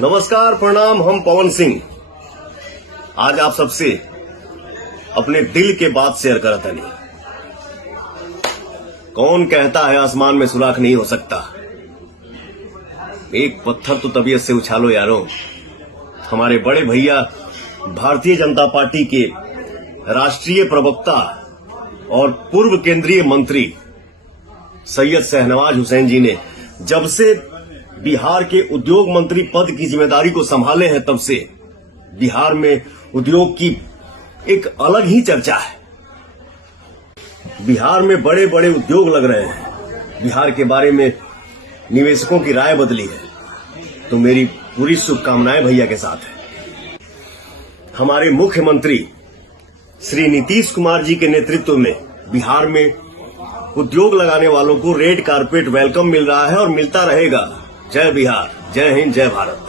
नमस्कार, प्रणाम। हम पवन सिंह आज आप सबसे अपने दिल के बात शेयर करत हनी। कौन कहता है आसमान में सुराख नहीं हो सकता। एक पत्थर तो तबीयत से उछालो यारो। हमारे बड़े भैया भारतीय जनता पार्टी के राष्ट्रीय प्रवक्ता और पूर्व केंद्रीय मंत्री सैयद शहनवाज हुसैन जी ने जब से बिहार के उद्योग मंत्री पद की जिम्मेदारी को संभाले हैं, तब से बिहार में उद्योग की एक अलग ही चर्चा है। बिहार में बड़े बड़े उद्योग लग रहे हैं। बिहार के बारे में निवेशकों की राय बदली है। तो मेरी पूरी शुभकामनाएं भैया के साथ है। हमारे मुख्यमंत्री श्री नीतीश कुमार जी के नेतृत्व में बिहार में उद्योग लगाने वालों को रेड कारपेट वेलकम मिल रहा है और मिलता रहेगा। जय बिहार, जय हिंद, जय भारत।